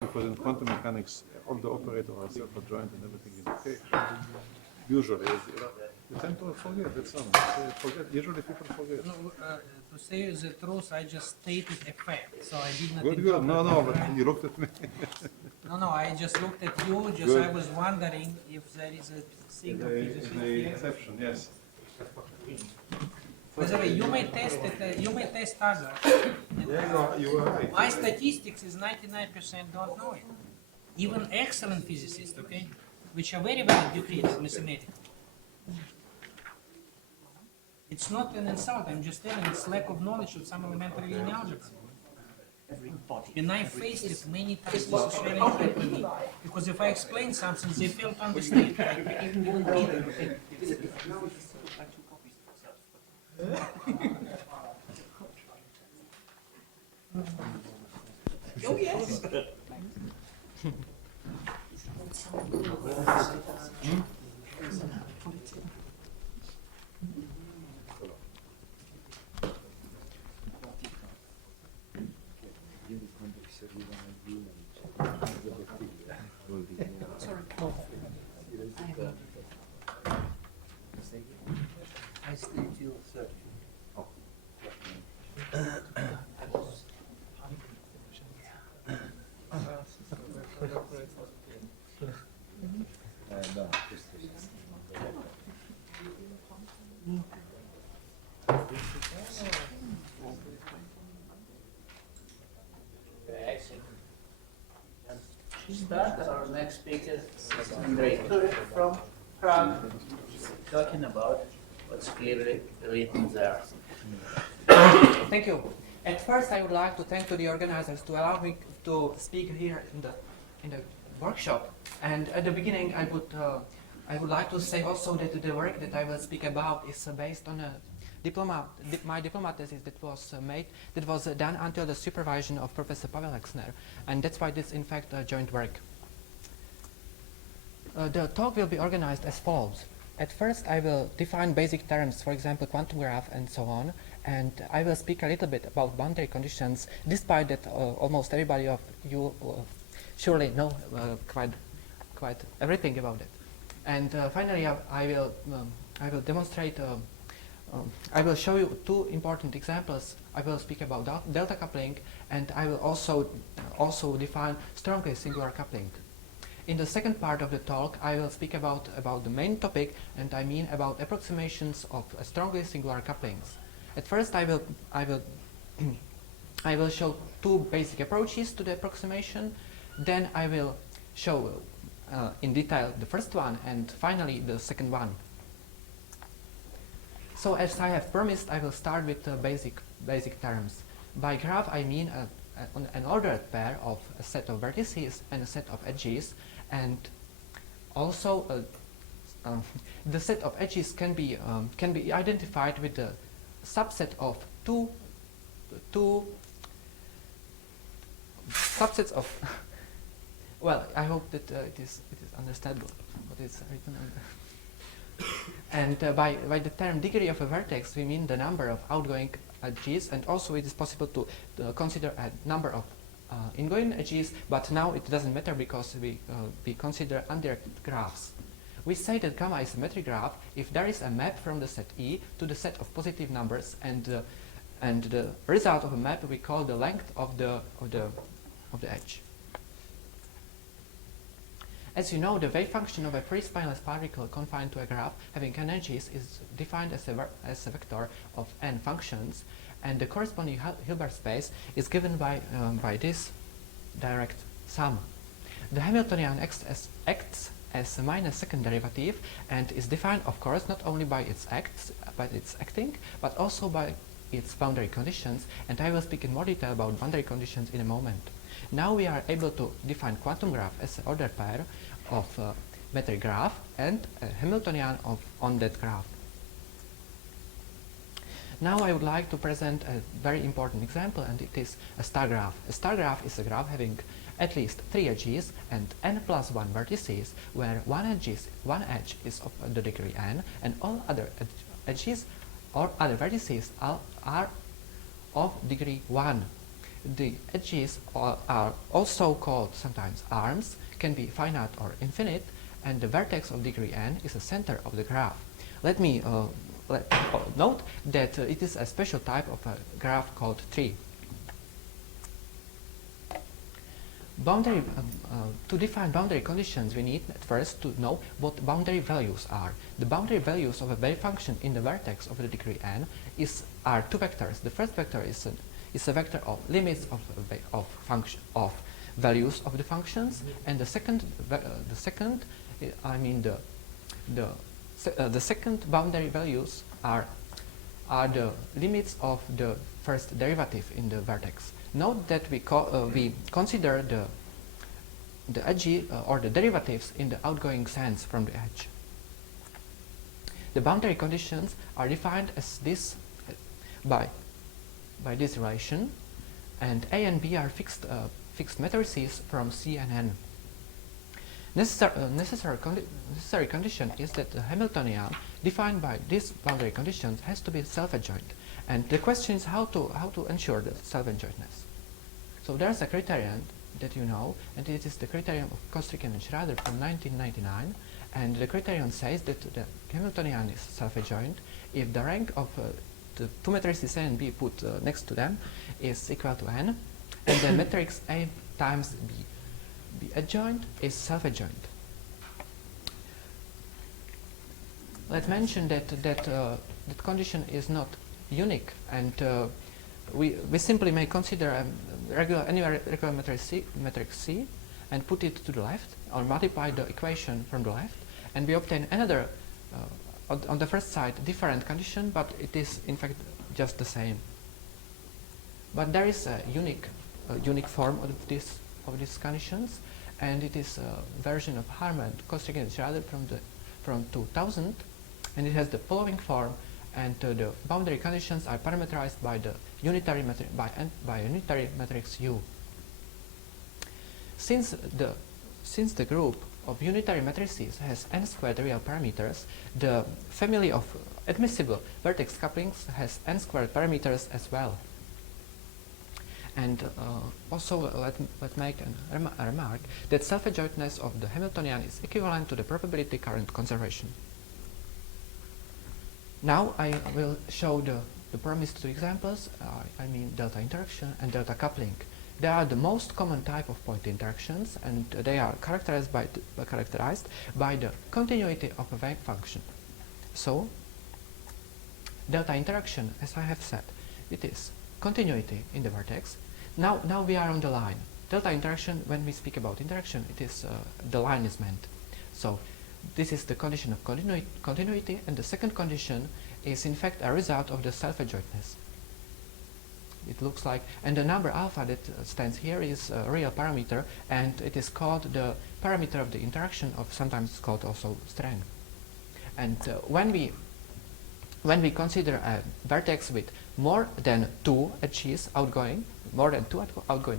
because in quantum mechanics, all the operators are self-adjoint and everything is okay. Usually, you tend to forget. That's all. Usually people forget. No, to say the truth, I just stated a fact, so I did not. Good. No, but you looked at me. No, I just looked at you. Just Good. I was wondering if there is a single physicist here. Exception, yes. By the way, you may test it. You may test others. Yeah, you were right. My statistics is 99% don't know it. Even excellent physicists, okay, which are very well educated mathematically. It's not an insult. I'm just telling it's lack of knowledge of some elementary linear algebra. And I faced it many times. This is very important to me. Because if I explain something, they fail to understand. Like, even Peter. Oh, yes. I stay till 30. Start. Our next speaker is Andrei Turek from Prague, talking about what's clearly written there. Thank you. At first, I would like to thank to the organizers to allow me to speak here in the workshop. And at the beginning, I would like to say also that the work that I will speak about is based on a my diploma thesis that was done under the supervision of Professor Pavel Exner, and that's why this in fact a joint work. The talk will be organized as follows. At first, I will define basic terms, for example, quantum graph and so on, and I will speak a little bit about boundary conditions, despite that almost everybody of you surely know quite everything about it. And finally, I will demonstrate. I will show you two important examples. I will speak about delta coupling, and I will also define strongly singular coupling. In the second part of the talk, I will speak about the main topic, and I mean about approximations of strongly singular couplings. At first, I will show two basic approaches to the approximation. Then I will show in detail the first one, and finally the second one. So as I have promised, I will start with basic terms. By graph, I mean an ordered pair of a set of vertices and a set of edges, and also the set of edges can be identified with the subset of two subsets of. Well, I hope that it is understandable what is written on there. And by the term degree of a vertex, we mean the number of outgoing edges, and also it is possible to consider a number of ingoing edges, but now it doesn't matter because we consider undirected graphs. We say that gamma is a symmetric graph if there is a map from the set E to the set of positive numbers, and the result of a map we call the length of the edge. As you know, the wave function of a free spineless particle confined to a graph having n edges is defined as a vector of n functions, and the corresponding Hilbert space is given by this direct sum. The Hamiltonian acts as a minus second derivative and is defined, of course, not only by its acting, but also by its boundary conditions, and I will speak in more detail about boundary conditions in a moment. Now we are able to define quantum graph as an ordered pair of metric graph and a Hamiltonian on that graph. Now I would like to present a very important example, and it is a star graph. A star graph is a graph having at least 3 edges and n plus 1 vertices, where one edge is of the degree n, and all other edges or other vertices are of degree 1. The edges are also called sometimes arms, can be finite or infinite, and the vertex of degree n is the center of the graph. Let me note that it is a special type of a graph called tree. To define boundary conditions, we need at first to know what boundary values are. The boundary values of a wave function in the vertex of the degree n are two vectors. The first vector is a vector of limits of values of the functions, and the second boundary values are the limits of the first derivative in the vertex. Note that we consider the edge or the derivatives in the outgoing sense from the edge. The boundary conditions are defined as this by this relation, and A and B are fixed matrices from C and N. Necessary condition is that the Hamiltonian defined by these boundary conditions has to be self-adjoint, and the question is how to ensure the self-adjointness. So there's a criterion that you know, and it is the criterion of Kostrikin and Schrader from 1999, and the criterion says that the Hamiltonian is self-adjoint if the rank of the two matrices A and B put next to them is equal to n, and the matrix A times B adjoint is self-adjoint. Let's mention that that condition is not unique, and we simply may consider any regular matrix C and put it to the left, or multiply the equation from the left, and we obtain another on the first side different condition, but it is in fact just the same. But there is a unique form of these conditions, and it is a version of Harman and Kostrikin and Schrader from 2000, and it has the following form, and the boundary conditions are parameterized by the unitary matrix U. Since the group of unitary matrices has n squared real parameters, the family of admissible vertex couplings has n squared parameters as well. And also let's make a remark that self-adjointness of the Hamiltonian is equivalent to the probability current conservation. Now I will show the promised two examples, I mean delta interaction and delta coupling. They are the most common type of point interactions, and they are characterized by the continuity of a wave function. So, delta interaction, as I have said, it is continuity in the vertex. Now we are on the line. Delta interaction, when we speak about interaction, it is the line is meant. So, this is the condition of continuity, and the second condition is in fact a result of the self-adjointness. It looks like, and the number alpha that stands here is a real parameter, and it is called the parameter of the interaction, of sometimes called also strength. And when we consider a vertex with more than two edges outgoing,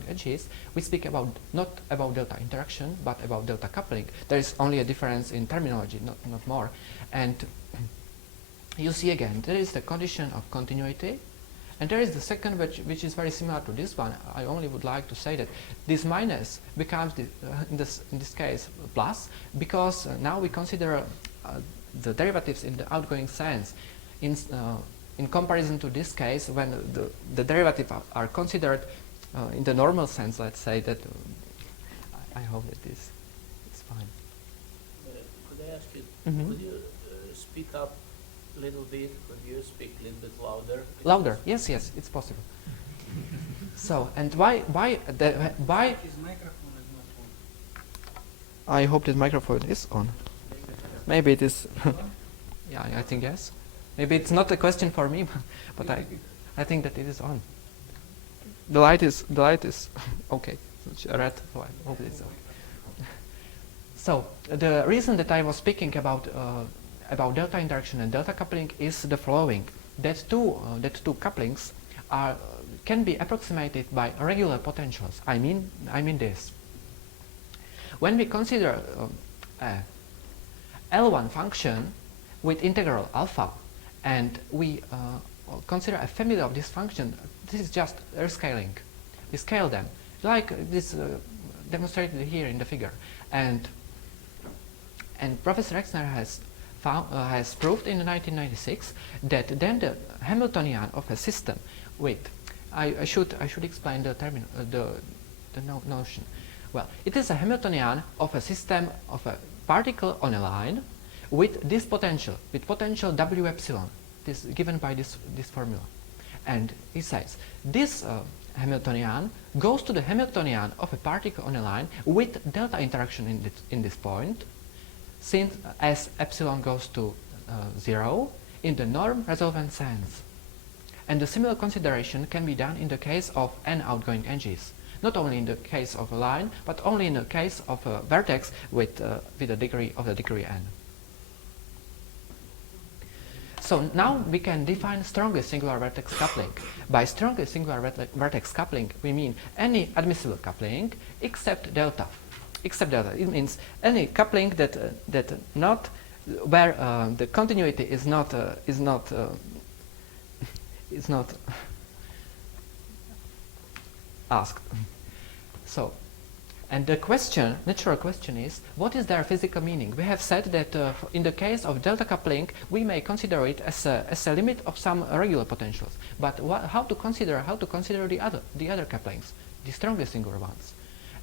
edges, we speak about not about delta interaction, but about delta coupling. There is only a difference in terminology, not more. And you see again, there is the condition of continuity, and there is the second, which is very similar to this one. I only would like to say that this minus becomes, in this case, plus, because now we consider the derivatives in the outgoing sense. In comparison to this case, when the derivatives are considered in the normal sense, let's say that, I hope that this is fine. Could I ask you, Mm-hmm. could you speak up a little bit? Could you speak a little bit louder? Louder, yes, it's possible. So, and why? His microphone is not on. I hope this microphone is on. Maybe it is. Yeah, I think yes. Maybe it's not a question for me, but I think that it is on. The light is okay. It's a red light. Hope it's on. So the reason that I was speaking about delta interaction and delta coupling is the following: that two couplings can be approximated by regular potentials. I mean this. When we consider a L1 function with integral alpha, and we consider a family of this function, this is just scaling. We scale them, like this demonstrated here in the figure. And Professor Exner has proved in 1996 that then the Hamiltonian of a system with, I should explain the notion. Well, it is a Hamiltonian of a system of a particle on a line with this potential, with potential W epsilon, this given by this formula. And he says this Hamiltonian goes to the Hamiltonian of a particle on a line with delta interaction in this point, since as epsilon goes to 0 in the norm resolvent sense. And a similar consideration can be done in the case of n outgoing edges, not only in the case of a line, but only in the case of a vertex with a degree of the degree n. So now we can define strongest singular vertex coupling. By strongest singular vertex coupling, we mean any admissible coupling except delta. Except delta. It means any coupling that not where the continuity is not asked. So, and the natural question is, what is their physical meaning? We have said that in the case of delta coupling, we may consider it as a limit of some regular potentials. But how to consider the other couplings, the strongest singular ones?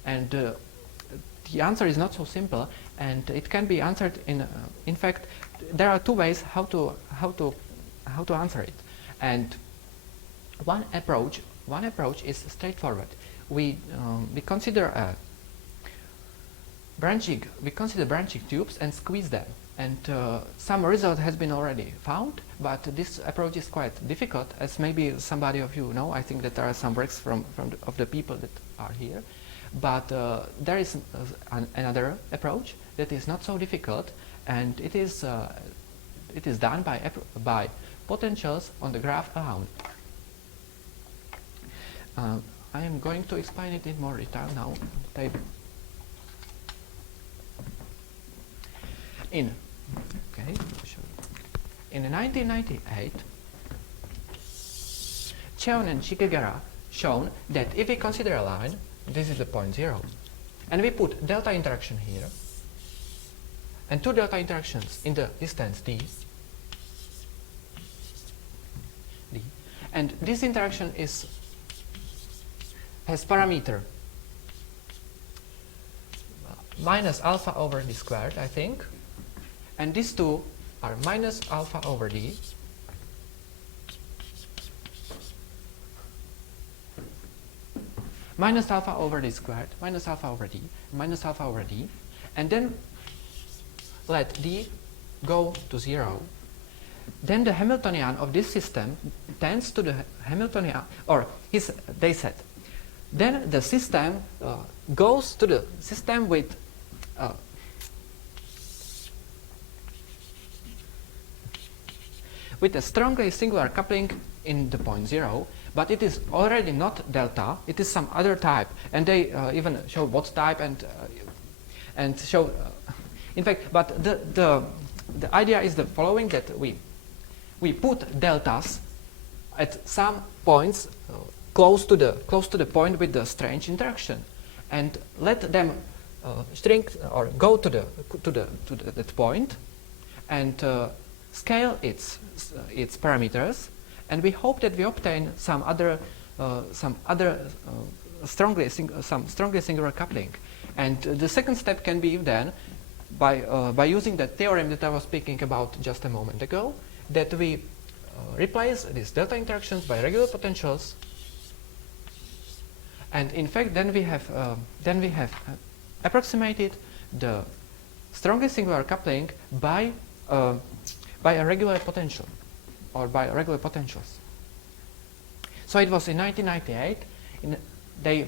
And the answer is not so simple, and it can be answered in fact, there are two ways how to answer it. And one approach is straightforward. We consider branching tubes and squeeze them, and some result has been already found, but this approach is quite difficult, as maybe somebody of you know. I think that there are some works of the people that are here, but there is another approach that is not so difficult, and it is done by potentials on the graph alone. I am going to explain it in more detail now on the table. In 1998, Cheon and Shikigara shown that if we consider a line, this is the point 0, and we put delta interaction here, and two delta interactions in the distance d, and this interaction has parameter minus alpha over d squared, I think, and these two are minus alpha over d minus alpha over d squared, minus alpha over d, minus alpha over d, and then let d go to 0. Then the Hamiltonian of this system tends to the Hamiltonian, or they said, then the system goes to the system with a strongly singular coupling in the point 0, but it is already not delta, it is some other type, and they even show what type and show, in fact, but the idea is the following, that we put deltas at some points close to the point with the strange interaction, and let them shrink or go to that point, and scale its parameters, and we hope that we obtain some strongly singular coupling. And the second step can be then by using the theorem that I was speaking about just a moment ago, that we replace these delta interactions by regular potentials, and in fact then we have approximated the strongest singular coupling by a regular potential, or by regular potentials. So it was in 1998. They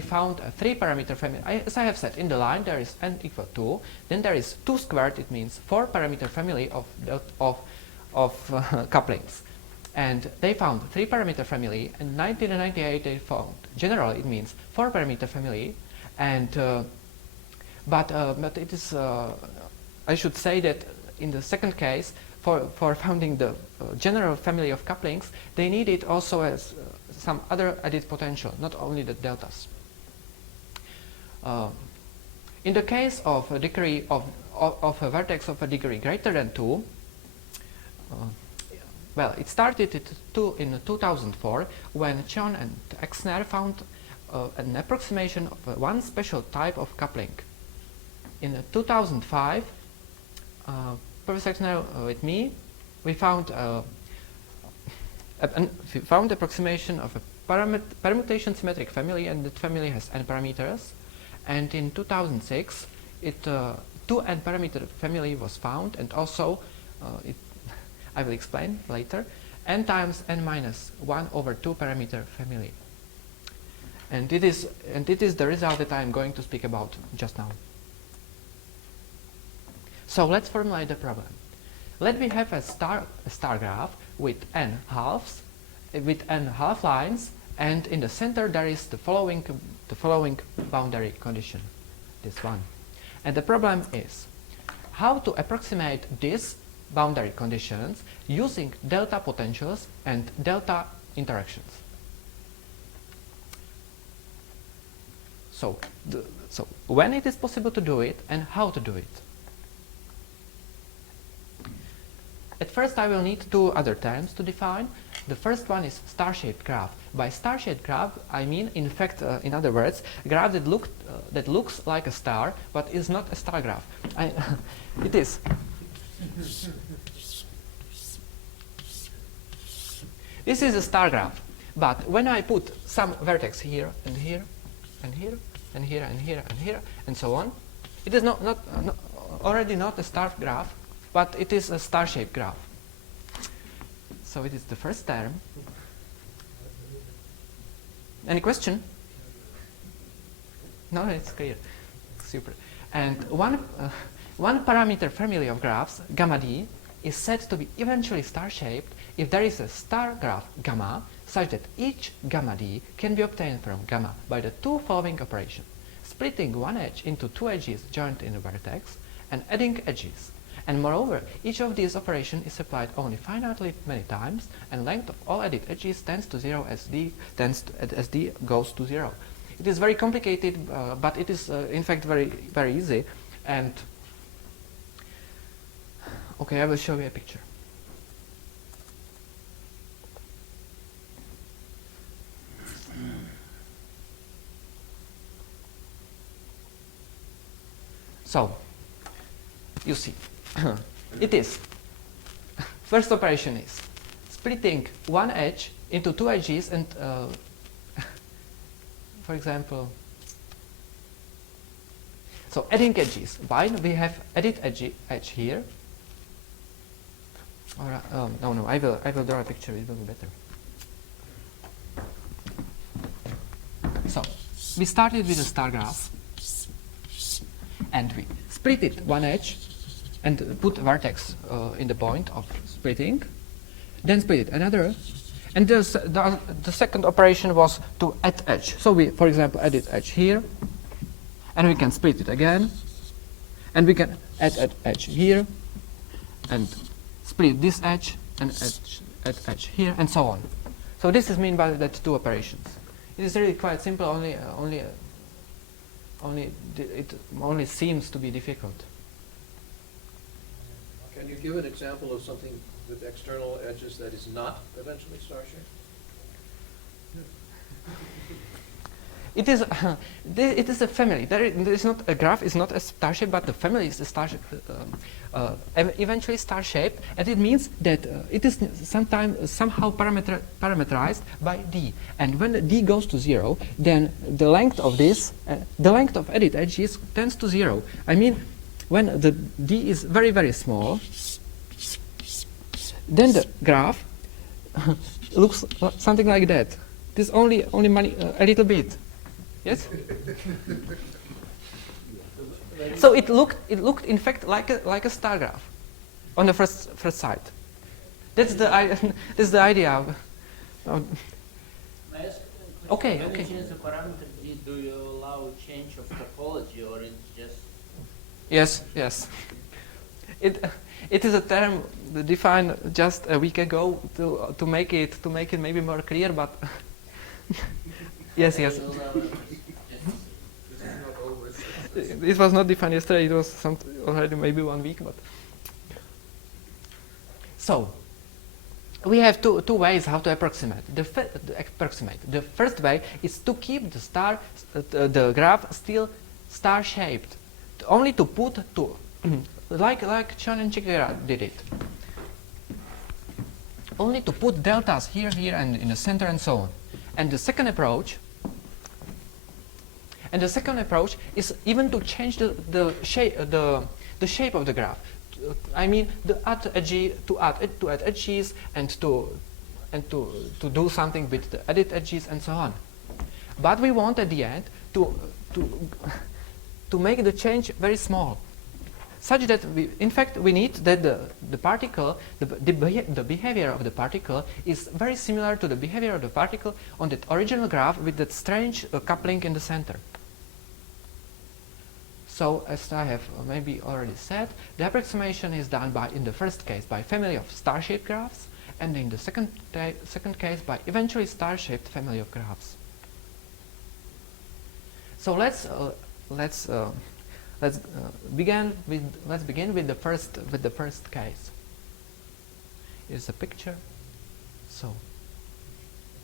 found a 3-parameter family. As I have said, in the line there is n equal 2. Then there is 2 squared. It means 4-parameter family of couplings. And they found 3-parameter family. In 1998, they found generally it means 4-parameter family. And but it is I should say that in the second case, for founding the general family of couplings, they needed also as some other added potential, not only the deltas. In the case of a degree of a vertex of a degree greater than 2, well, it started in 2004 when Chon and Exner found an approximation of one special type of coupling. In 2005, Professor Exner with me, we found approximation of a permutation symmetric family, and that family has n parameters. And in 2006, two n parameter family was found, and also I will explain later, n times n minus 1 over 2 parameter family. And it is the result that I am going to speak about just now. So let's formulate the problem. Let me have a star graph with n halves, with n half lines, and in the center there is the following boundary condition, this one. And the problem is how to approximate these boundary conditions using delta potentials and delta interactions. So when it is possible to do it and how to do it. At first I will need two other terms to define. The first one is star-shaped graph. By star-shaped graph I mean, in fact, in other words, graph that looks like a star but is not a star graph. It is. This is a star graph, but when I put some vertex here and here and here and here and here and here and so on, it is already not a star graph, but it is a star-shaped graph. So it is the first term. Any question? No, it's clear. Super. And one parameter family of graphs, gamma d, is said to be eventually star-shaped if there is a star graph gamma such that each gamma d can be obtained from gamma by the two following operations: splitting one edge into two edges joined in a vertex and adding edges. And moreover, each of these operations is applied only finitely many times, and length of all added edges tends to 0 as d goes to 0. It is very complicated, but it is in fact very, very easy. And okay, I will show you a picture. So, you see, it is, first operation is splitting one edge into two edges and, for example, so adding edges. Why we have added edge here? Or, no, I will draw a picture, it will be better. So, we started with a star graph, and we split it one edge, and put a vertex in the point of splitting, then split it another, and the second operation was to add edge. So we, for example, added edge here, and we can split it again, and we can add edge here, and split this edge, and add edge here, and so on. So this is meant by that two operations. It is really quite simple, it only seems to be difficult. Can you give an example of something with external edges that is not eventually star-shaped? It is a family. There is not a graph is not a star shape, but the family is a star eventually star shaped, and it means that it is somehow parameterized by d. And when d goes to 0, then the length of this, the length of added edges tends to 0. I mean, when the d is very, very small, then the graph looks something like that. This only a little bit. Yes. So it looked in fact like a star graph on the first sight. That's the idea. Okay. When you change the parameter d, do you allow change of topology, or it's just? Yes. It is a term defined just a week ago to make it maybe more clear, but Yes, yes. It was not defined yesterday. It was already maybe 1 week, but so we have two ways how to approximate. The first way is to keep the graph still star-shaped, only to put like Chon and Chikara did it. Only to put deltas here, and in the center, and so on. And the second approach is even to change the shape of the graph. I mean, to add edges and to do something with the edit edges and so on. But we want at the end to make the change very small, such that in fact we need that the particle, the behavior of the particle is very similar to the behavior of the particle on that original graph with that strange coupling in the center. So, as I have maybe already said, the approximation is done in the first case by family of star-shaped graphs, and in the second case by eventually star-shaped family of graphs. So let's begin with the first case. Here's a picture. So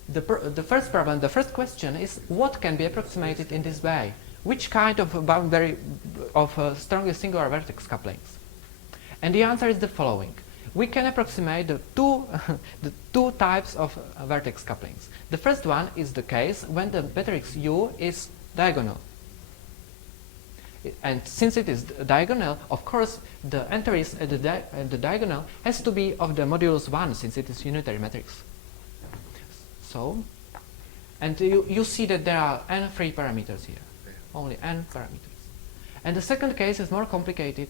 the first problem, the first question is, what can be approximated in this way? Which kind of boundary of strongest singular vertex couplings? And the answer is the following. We can approximate the two types of vertex couplings. The first one is the case when the matrix U is diagonal. And since it is diagonal, of course, the entries at the diagonal has to be of the modulus 1, since it is unitary matrix. So, and you see that there are n free parameters here. Only n parameters. And the second case is more complicated.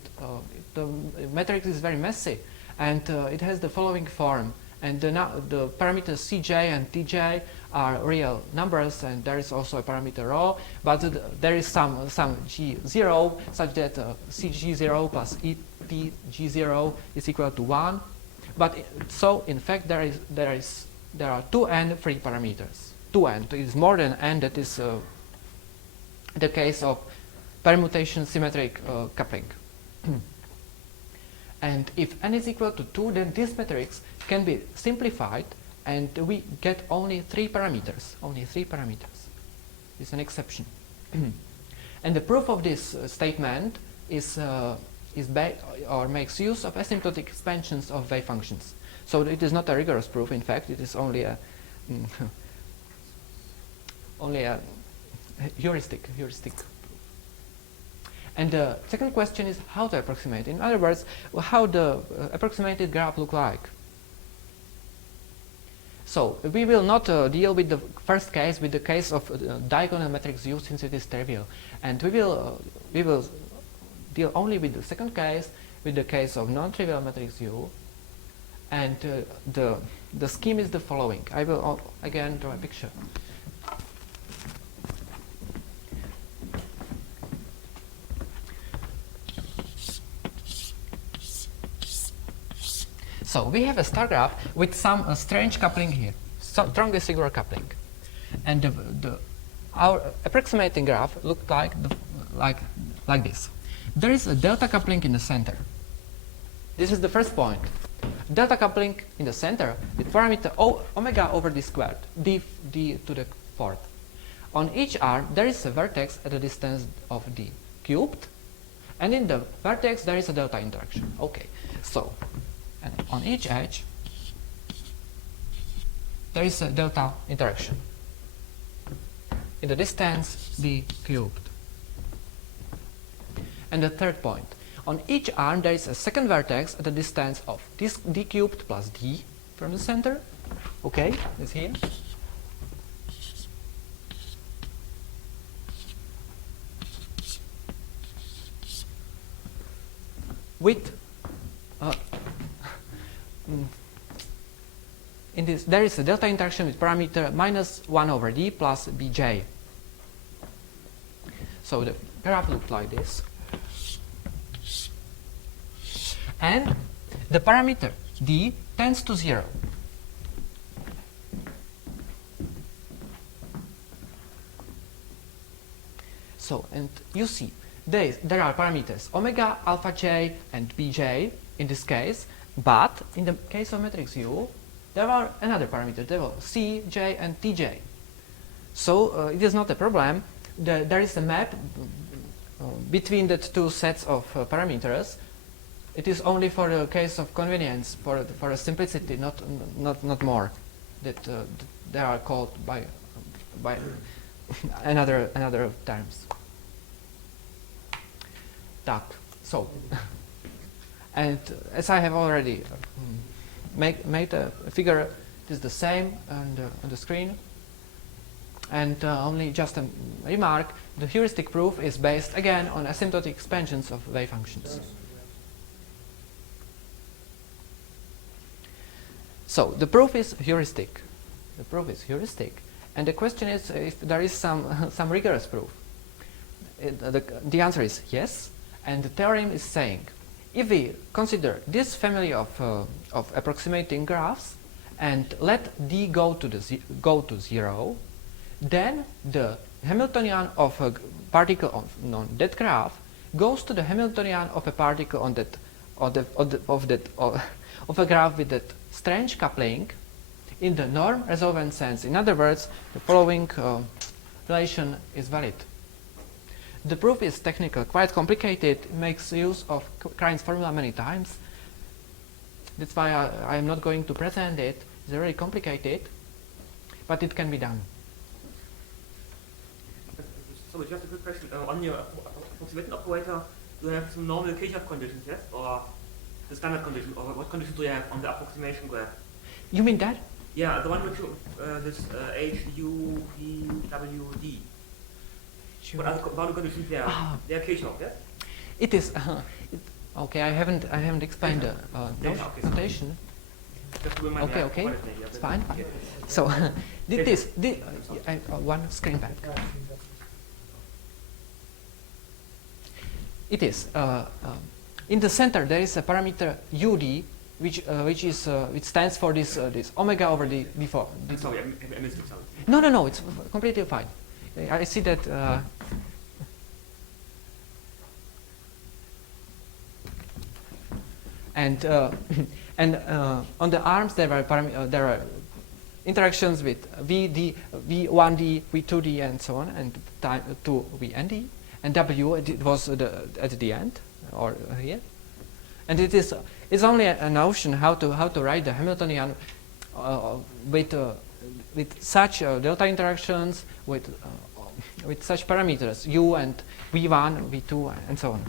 The matrix is very messy, and it has the following form. And the parameters Cj and Tj are real numbers, and there is also a parameter ρ, but there is some G0 such that Cg0 plus ETG0 is equal to 1. But so in fact there are 2n free parameters. 2n is more than n. That is the case of permutation symmetric coupling. And if n is equal to 2, then this matrix can be simplified, and we get only 3 parameters. Only 3 parameters. It's an exception. And the proof of this statement is makes use of asymptotic expansions of wave functions. So it is not a rigorous proof. In fact, it is only a heuristic. And the second question is how to approximate. In other words, how the approximated graph look like. So we will not deal with the first case, with the case of diagonal matrix U, since it is trivial, and we will deal only with the second case, with the case of non-trivial matrix U. And the scheme is the following. I will again draw a picture. So we have a star graph with some strange coupling here, strongest singular coupling, and our approximating graph looked like this. There is a delta coupling in the center. This is the first point. Delta coupling in the center with parameter omega over d squared, d to the fourth. On each arm there is a vertex at a distance of d cubed, and in the vertex there is a delta interaction. Okay, so. And on each edge, there is a delta interaction in the distance d cubed. And the third point, on each arm there is a second vertex at the distance of this d cubed plus d from the center. Okay, this here. With in this, there is a delta interaction with parameter minus 1 over d plus bj. So the graph looks like this. And the parameter d tends to 0. So, and you see, there are parameters omega, alpha j, and bj in this case, but in the case of matrix U, there are another parameter, there are c, j, and tj. So it is not a problem. There is a map between the two sets of parameters. It is only for the case of convenience, for a simplicity, not more, that they are called by another terms. Tak. So, and as I have already made a figure, it is the same on the screen. And only just a remark, the heuristic proof is based again on asymptotic expansions of wave functions. So the proof is heuristic. The proof is heuristic. And the question is if there is some rigorous proof. The answer is yes. And the theorem is saying, if we consider this family of approximating graphs and let d go to 0, then the Hamiltonian of a particle on that graph goes to the Hamiltonian of a particle on that of a graph with that strange coupling in the norm resolvent sense. In other words, the following relation is valid. The proof is technical, quite complicated. It makes use of Krein's formula many times. That's why I am not going to present it. It's very complicated, but it can be done. So just a quick question. On your approximation operator, do you have some normal Kirchhoff conditions, yes? Or the standard condition? Or what conditions do you have on the approximation graph? You mean that? Yeah, the one which you, this H, U, V, W, D. Sure. What are the boundary conditions there? They are Kirchhoff, yes? It is. Okay, I haven't explained the notation. Just to remind me, Okay, yeah, it's fine. So, one screen back. It is in the center. There is a parameter ud, which stands for this omega over the before. I'm sorry, I missed it. Sorry. No, it's completely fine. I see that. And on the arms there are interactions with V1D, V2D, and so on, and time to V and D, and W it was at the end or here, and it's only a notion how to write the Hamiltonian with such delta interactions with such parameters U and V1, V2, and so on.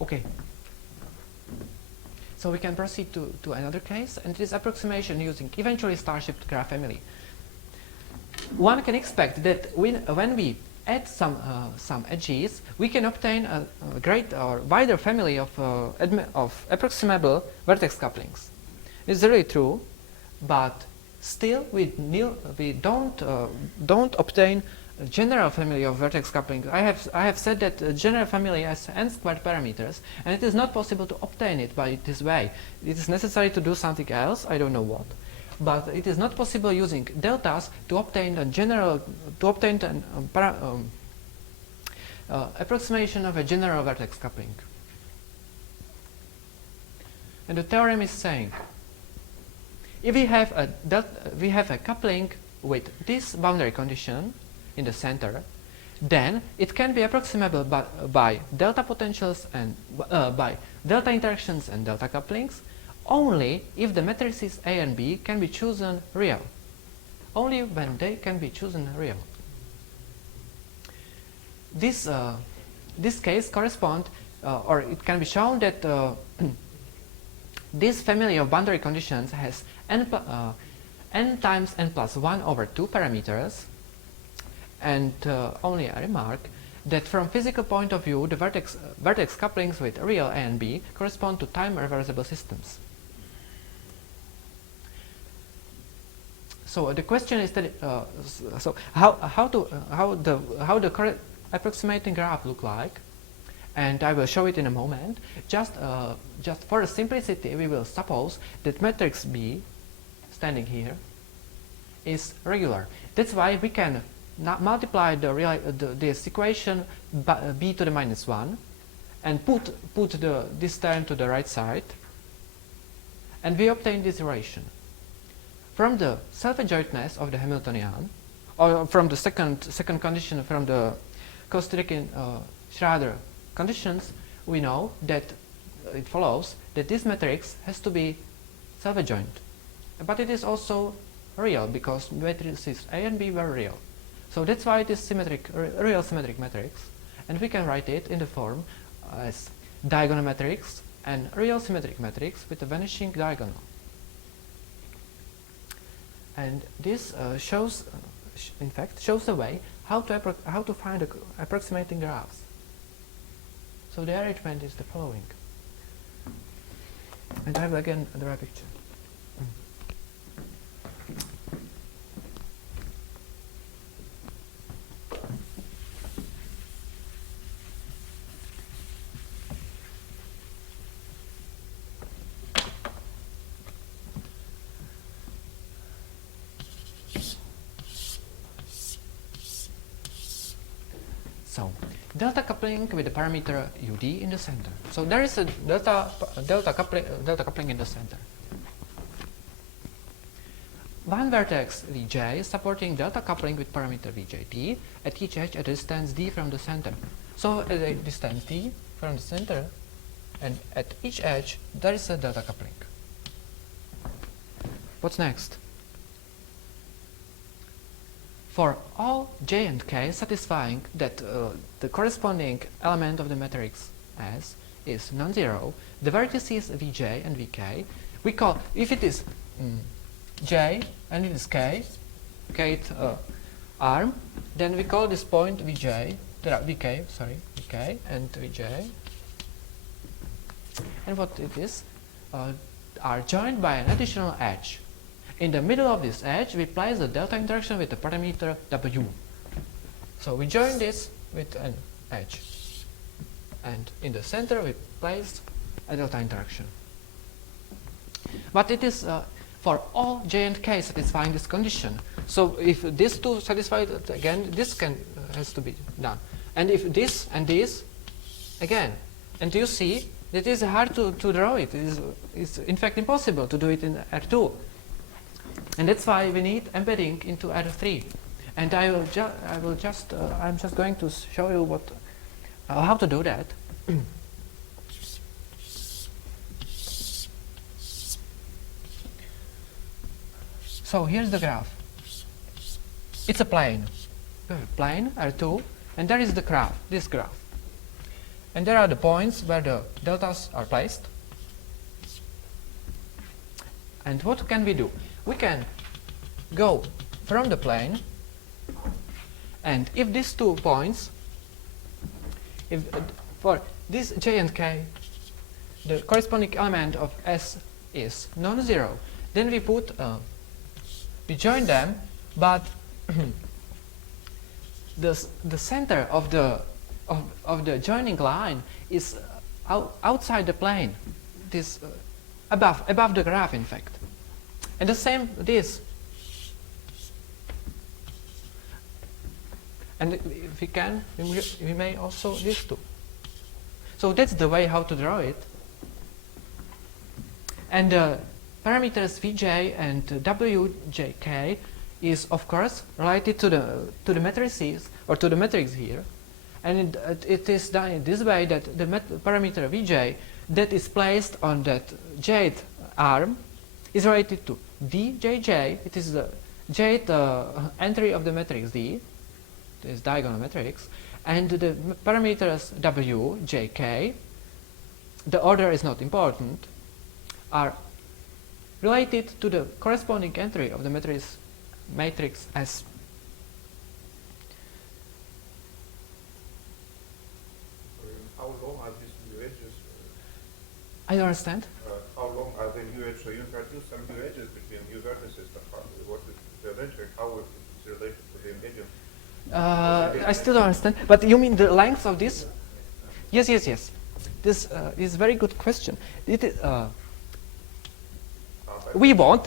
Okay. So we can proceed to another case, and it is approximation using eventually star-shaped graph family. One can expect that when we add some edges, we can obtain a great or wider family of approximable vertex couplings. It's really true, but still we don't obtain a general family of vertex couplings. I have said that a general family has n squared parameters, and it is not possible to obtain it by this way. It is necessary to do something else. I don't know what, but it is not possible using deltas to obtain a general approximation of a general vertex coupling. And the theorem is saying, if we have a coupling with this boundary condition in the center, then it can be approximable by delta potentials and by delta interactions and delta couplings only if the matrices A and B can be chosen real. Only when they can be chosen real. This case corresponds, or it can be shown that this family of boundary conditions has n times n plus 1 over 2 parameters, and only a remark that from physical point of view the vertex couplings with real A and B correspond to time reversible systems. So the question is that so how the correct approximating graph look like, and I will show it in a moment. Just for simplicity, we will suppose that matrix B, standing here, is regular. That's why we can multiply this equation by b to the minus 1 and put this term to the right side, and we obtain this relation. From the self-adjointness of the Hamiltonian, or from the second condition from the Costa Rican Schrader conditions, we know that it follows that this matrix has to be self-adjoint. But it is also real, because matrices A and B were real. So that's why it is symmetric, real symmetric matrix, and we can write it in the form as diagonal matrix and real symmetric matrix with a vanishing diagonal. And this shows the way how to find approximating graphs. So the arrangement is the following. And I will again draw a picture. So, delta coupling with the parameter ud in the center. So there is a delta coupling in the center. One vertex Vj supporting delta coupling with parameter Vjt at each edge at a distance d from the center. So at a distance d from the center, and at each edge there is a delta coupling. What's next? For all j and k satisfying that the corresponding element of the matrix S is non-zero, the vertices Vj and Vk, we call, if it is j and it is k, kth arm, then we call this point Vk and Vj. And what it is, are joined by an additional edge. In the middle of this edge, we place the delta interaction with the parameter W. So we join this with an edge. And in the center, we place a delta interaction. But it is for all j and k satisfying this condition. So if these two satisfy it, again, this has to be done. And if this and this, again. And you see, it is hard to draw it. It's in fact impossible to do it in R2. And that's why we need embedding into R3. And I'm just going to show you how to do that. So here's the graph. It's a plane. Plane R2, and there is the graph, this graph. And there are the points where the deltas are placed. And what can we do? We can go from the plane, and if these 2 points, if for this j and k, the corresponding element of S is non-zero, then we join them, but the center of the joining line is outside the plane. This above the graph, in fact. And the same this. And if we can, we may also this too. So that's the way how to draw it. And parameters Vj and Wjk is of course related to the matrices, or to the matrix here. And it is done in this way that the parameter Vj that is placed on that jth arm is related to djj. It is the jth entry of the matrix D, this diagonal matrix, and the parameters w, jk, the order is not important, are related to the corresponding entry of the matrix S. How long are these new edges? I don't understand. How long are the new edges? So you introduce some new edges between new vertices, but what is the nature? How is it related to the embedding? I still don't understand. But you mean the length of this? Yes. This is a very good question. It is, But we want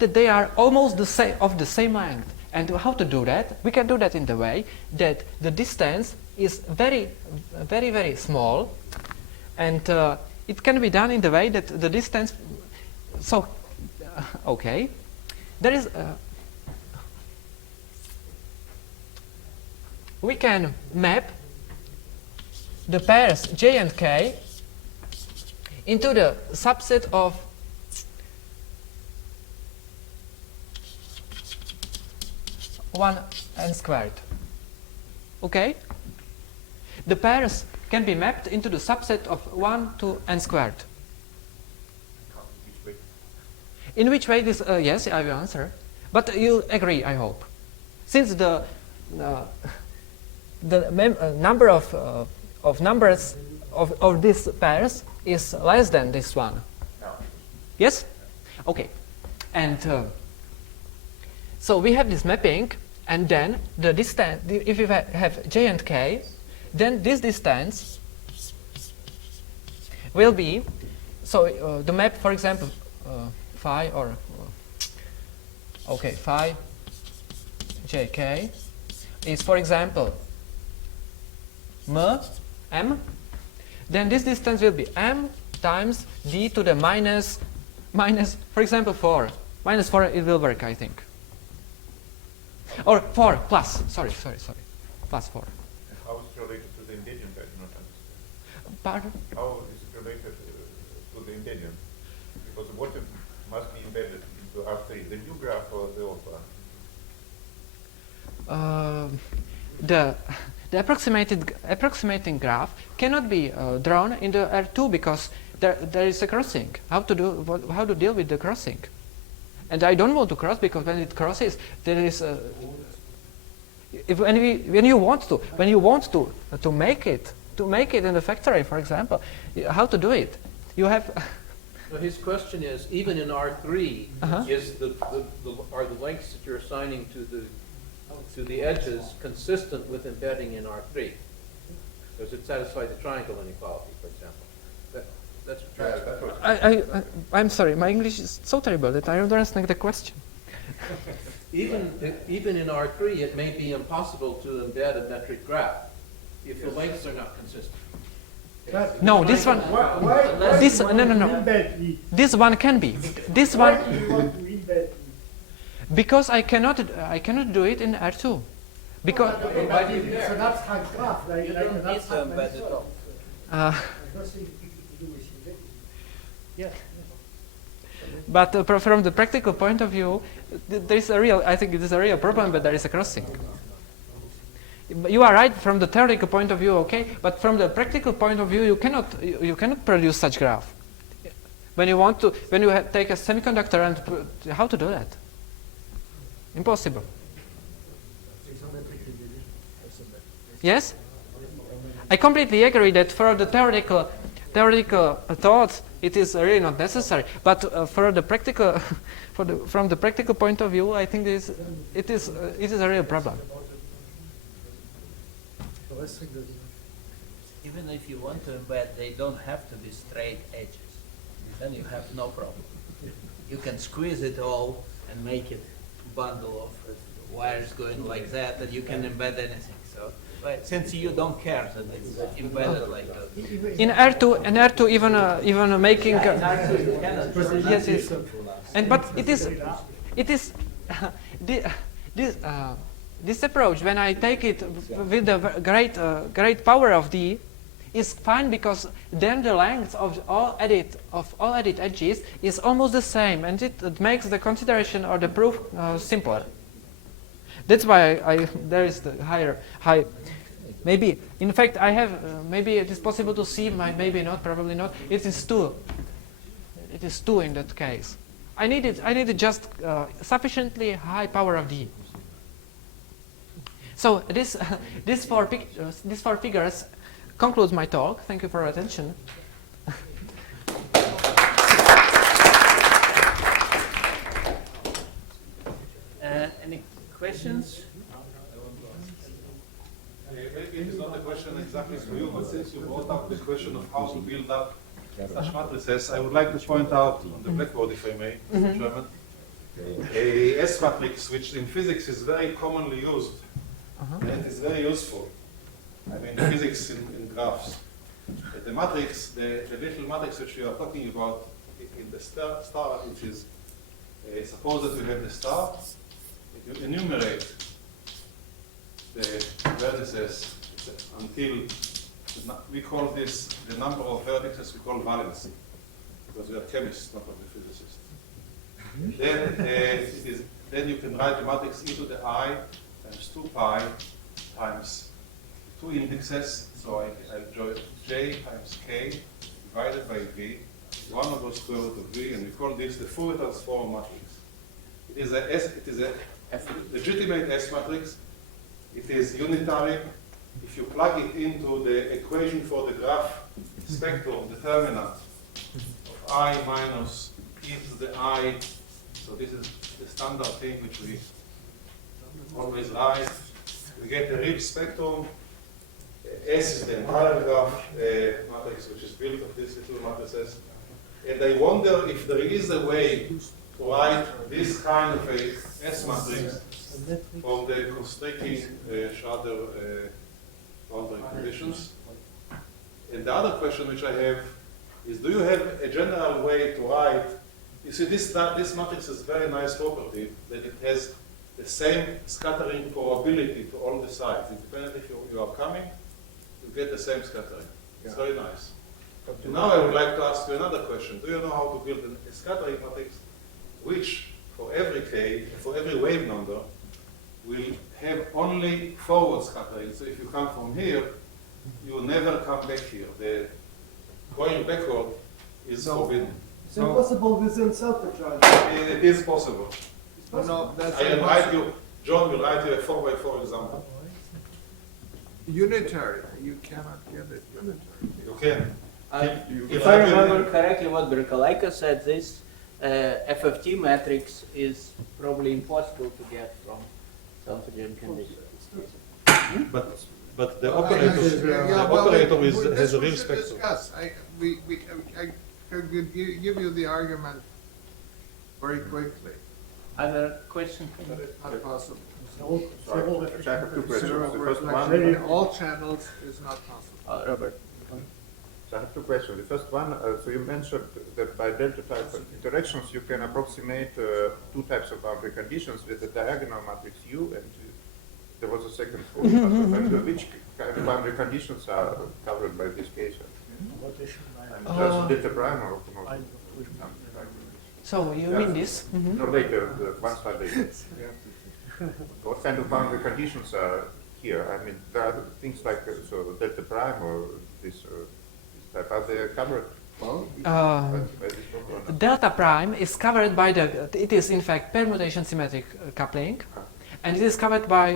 that they are almost the same, of the same length. And how to do that? We can do that in the way that the distance is very, very, very small, and it can be done in the way that the distance. So, okay, there is. We can map the pairs j and k into the subset of one n squared. Okay? The pairs can be mapped into the subset of 1 to n squared. In which way this? Yes, I will answer. But you agree, I hope. Since the number of numbers of these pairs is less than this one. Yes? Okay. And so we have this mapping, and then the distance, if we have j and k, then this distance will be, so the map, for example, phi or, okay, phi jk is, for example, m, then this distance will be m times d to the minus, for example, 4. Minus 4, it will work, I think. Or 4 plus, sorry, plus 4. How is it related to the ingredient? I do not understand. Pardon? How is it related to the ingredient? Because what must be embedded into R3, the new graph or the old one? The approximating graph cannot be drawn in the R2 because there is a crossing. How to deal with the crossing? And I don't want to cross because when it crosses, there is when you want to make it in the factory, for example, how to do it? You have. So his question is, even in R3, are the lengths that you're assigning to the edges consistent with embedding in R3? Does it satisfy the triangle inequality, for example? That's what you're asking. I'm sorry, my English is so terrible that I don't understand the question. Even in R3, it may be impossible to embed a metric graph if the lengths are not consistent. No, this one. No. This one can be. This one. Because I cannot do it in R2. Because. So that's hard graph, like You don't need to embed it all. But from the practical point of view, there is I think it is a real problem, but there is a crossing. You are right from the theoretical point of view, okay, but from the practical point of view, you cannot produce such graph. When you take a semiconductor and how to do that? Impossible. Yes, I completely agree that for the theoretical thoughts, it is really not necessary. But for the practical, from the practical point of view, I think it is a real problem. Even if you want to embed, they don't have to be straight edges. Then you have no problem. You can squeeze it all and make it a bundle of wires going like that, and you can embed anything. So, but since you don't care that it's embedded like that. In R2 even making yes, and but it is this approach, when I take it with the great power of D, is fine because then the length of all edit edges is almost the same, and it makes the consideration or the proof simpler. That's why there is the high. Maybe in fact I have maybe it is possible to see, maybe not, probably not. It is 2. It is 2 in that case. I needed just sufficiently high power of D. So these four figures concludes my talk. Thank you for your attention. Any questions? Maybe it is not a question exactly for you, but since you brought up the question of how to build up such matrices, I would like to point out on the blackboard, if I may, in German, a S matrix, which in physics is very commonly used, and is very useful. I mean, physics in graphs. The matrix, the little matrix which we are talking about in the star, which is, suppose that we have the star, if you enumerate the vertices until, we call this, the number of vertices we call valency, because we are chemists, not only physicists. Then you can write the matrix e to the I times 2 pi times 2 indexes, so I join j times k divided by v, 1 over square root of v, and we call this the Fourier transform matrix. It is a legitimate S matrix. It is unitary. If you plug it into the equation for the graph spectrum determinant of I minus e to the I, so this is the standard thing which we always write, we get a real spectrum. S is the entire graph matrix which is built of these two matrices. And I wonder if there is a way to write this kind of a S matrix from the constricting Schrader boundary conditions. And the other question which I have is, do you have a general way to write? You see, this matrix has very nice property that it has the same scattering probability to all the sides. Independently if you are coming, you get the same scattering. It's very nice. And now I would like to ask you another question. Do you know how to build a scattering matrix which, for every k, for every wave number, will have only forward scattering? So if you come from here, you will never come back here. The going backward is forbidden. It's impossible within self-adjoint. It is possible. No, that's I will write you, John will write you a 4x4 example. unitary. You cannot get it unitary. You can. If I remember correctly what Berkalaika said, this FFT matrix is probably impossible to get from self-adjoint conditions. But the operator, has a real spectrum. Discuss. I could give you the argument very quickly. Other question? But it's not possible. Sorry, I have two questions. The first one, In all channels is not possible. Robert. So I have two questions. The first one, so you mentioned that by delta type interactions you can approximate two types of boundary conditions with the diagonal matrix U, and there was a second point. Which kind of boundary conditions are covered by this case? Just delta prime or no? So you mean this? No, later, one slide later. What kind of boundary conditions are here? I mean, there are things like so delta prime or this type. Are they covered? By this program? Delta prime is covered by it is in fact permutation symmetric coupling, and it is covered by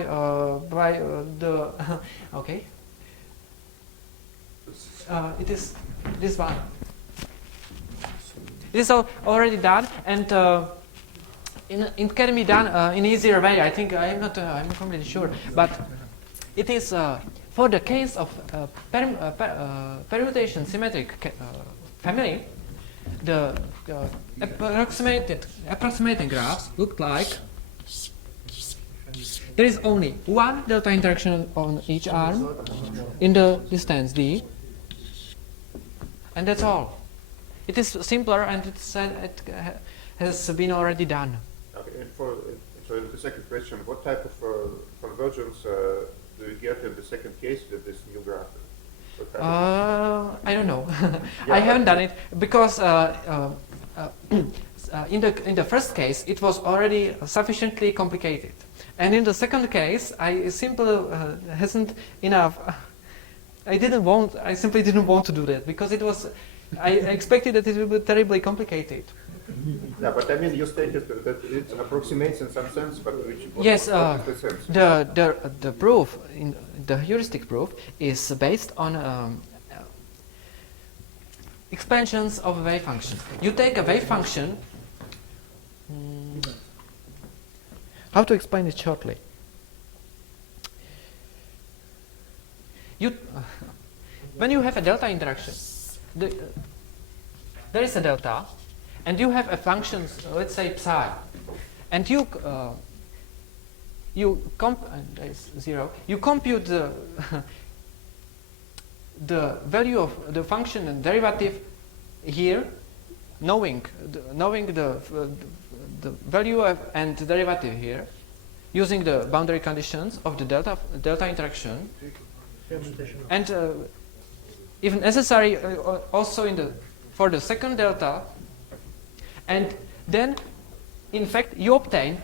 the okay. It is this one. It is already done, and it can be done in easier way. I think I'm not completely sure, but it is for the case of permutation symmetric family. The approximating graphs look like there is only one delta interaction on each arm in the distance d, and that's all. It is simpler, and it has been already done. Okay, and so the second question, what type of convergence do you get in the second case with this new graph? I don't know. I haven't done it because in the first case it was already sufficiently complicated, and in the second case I simply hasn't enough. I simply didn't want to do that because it was. I expected that it would be terribly complicated. Yeah, but I mean, you stated that it approximates in some sense, but which yes, what is the sense? the proof, the heuristic proof, is based on expansions of a wave function. You take a wave function. How to explain it shortly? When you have a delta interaction, there is a delta, and you have a function, let's say psi, and you there is 0. You compute the the value of the function and derivative here, knowing the value of and the derivative here, using the boundary conditions of the delta interaction, and if necessary, also for the second delta, and then in fact you obtain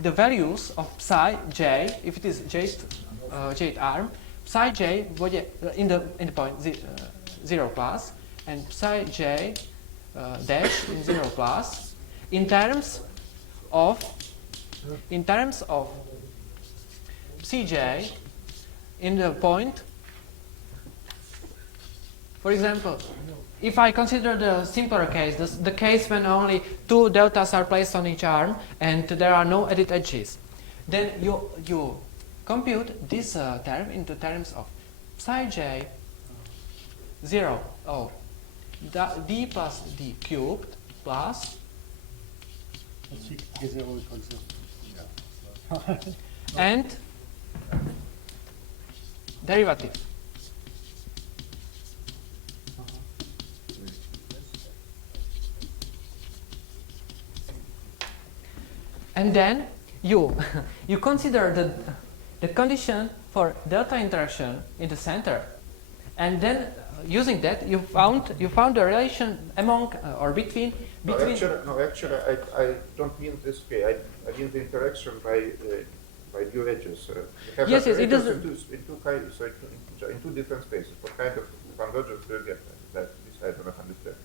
the values of psi j, if it is jth arm, psi j in the point 0 plus, and psi j dash in 0 plus, in terms of Cj in the point, for example, if I consider the simpler case, the case when only 2 deltas are placed on each arm and there are no added edges, then you compute this term into terms of psi j 0 d plus d cubed plus and derivative. And then you consider the condition for delta interaction in the center, and then using that you found the relation among or between. Actually, I don't mean this way. I mean the interaction by new edges. Yes, it does. In two different spaces. What kind of convergence do you get? This I don't understand.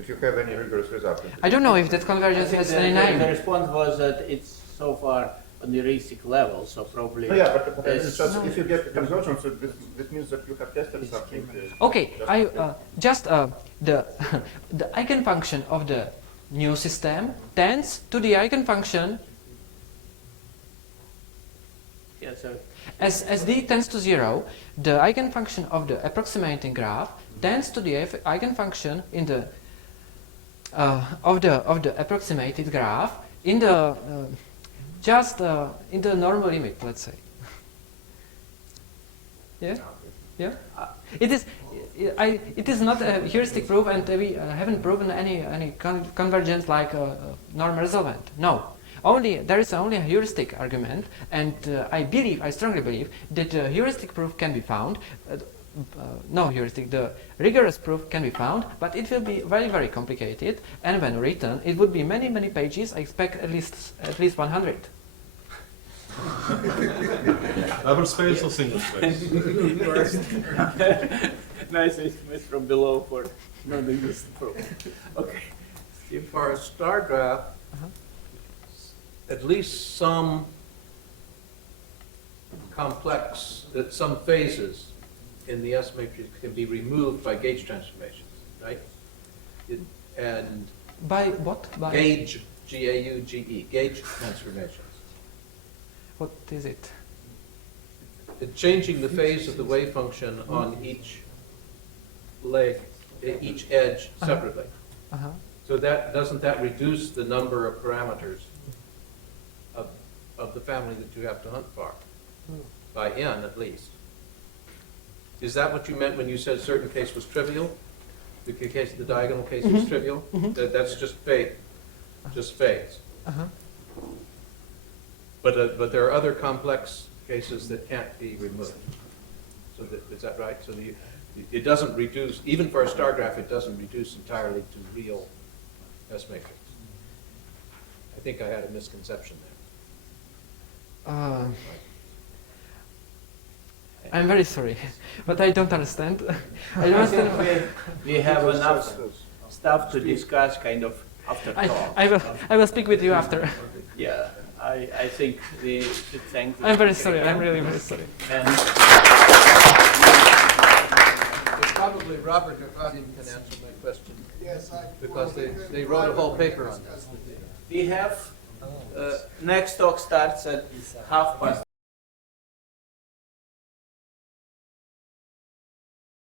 If you have any rigorous result. I don't know if that convergence has any name. The response was that it's so far on the heuristic level, so probably. No, yeah, but it's just if you get convergence, this means that you have tested something. Okay, the eigenfunction of the new system tends to the eigenfunction. Yeah, so As d tends to 0, the eigenfunction of the approximating graph tends to the eigenfunction in the of the approximated graph in the in the normal limit, let's say. Yeah, yeah. It is not a heuristic proof, and we haven't proven any convergence like normal resolvent. No. There is only a heuristic argument, and I strongly believe that the heuristic proof can be found. The rigorous proof can be found, but it will be very, very complicated, and when written, it would be many, many pages. I expect at least 100. Double space or single space? nice estimate from below for non-existent proof. Okay. If our star graph, at least some some phases in the S matrix can be removed by gauge transformations, right? And By what? By gauge, G-A-U-G-E, gauge transformations. What is it? Changing the phase of the wave function on each leg, each edge separately. So doesn't that reduce the number of parameters of the family that you have to hunt for? By n, at least. Is that what you meant when you said certain case was trivial? The diagonal case was trivial? That's just phase. But there are other complex cases that can't be removed. So is that right? So it doesn't reduce, even for a star graph, it doesn't reduce entirely to real S matrix. I think I had a misconception there. I'm very sorry, but I don't understand. I don't understand. We have enough stuff to discuss kind of after talk. I will speak with you after. Yeah, I think we should thank you. I'm very sorry. I'm really very sorry. And Probably Robert or Vadim can answer my question. Yes, Because they wrote a whole paper on this. we have next talk starts at 1:30.